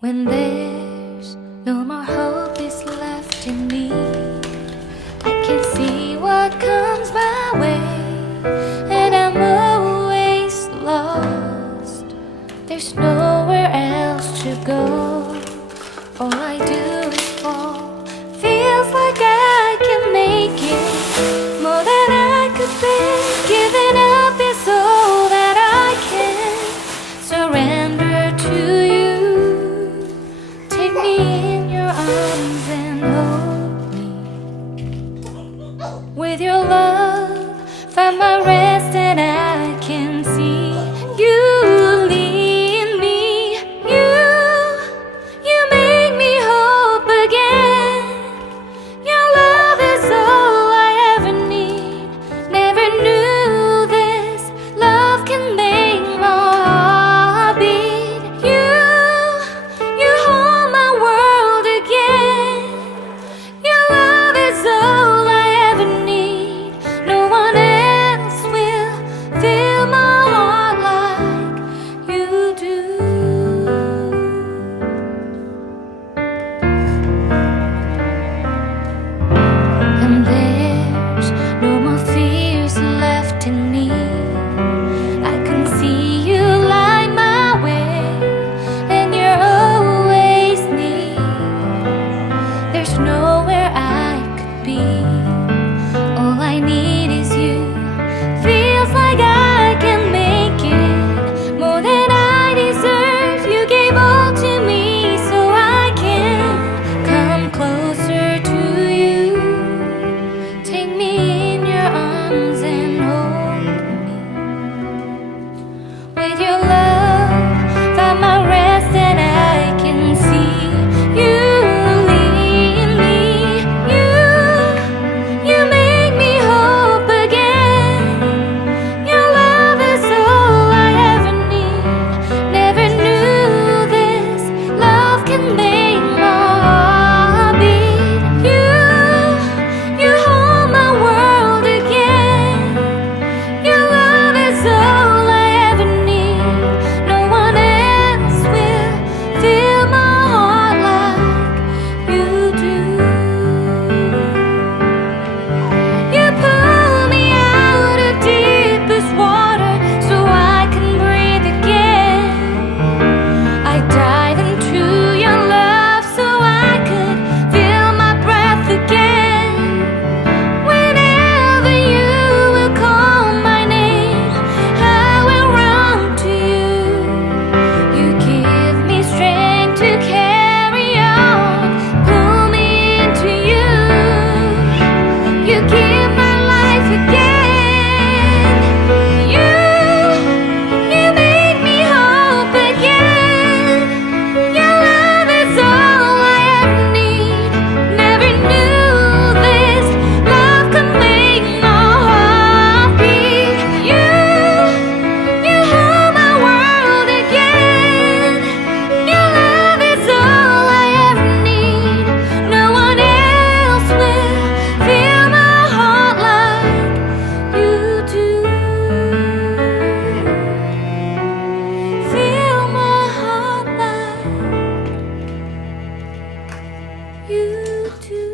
When there's no more hope is left in me, I can see what comes my way, and I'm always lost. There's nowhere else to go. All I do is fall. Feels like I can make it more than I could bear. Giving up is all that I can surrender to you. Take me in your arms and hold me. With your love, find my rest, and I can see you lead me. You make me hope again. Your love is all I ever need. Never knew this love can make my heart beat. You hold my world again. Your love is all I ever need. No one else will fill my heart like you do. And there's no more fears left in me. I can see you light my way, and you're always near. There's nowhere I could be. All I need is you. Feels like I can make it more than I deserve. You gave all to me so I can come closer to you. Take me in your arms and hold me. With your love, find my rest, and I can see you lead me. You make me hope again. Your love is all I ever need. Never knew this love can make my heart beat. You hold my world again. Your love is all I ever need. No one else will fill my heart like you do. You pull me out of deepest water so I can breathe again. I dive into your love so I could feel my breath again. Whenever you will call my name, I will run to you. You give me strength to carry on. Pull me into you. You give my life again. You make me hope again. Your love is all I ever need. Never knew this love could make my heart beat. You hold my world again. Your love is all I ever need. No one else will fill my heart like you do. Fill my heart like you do.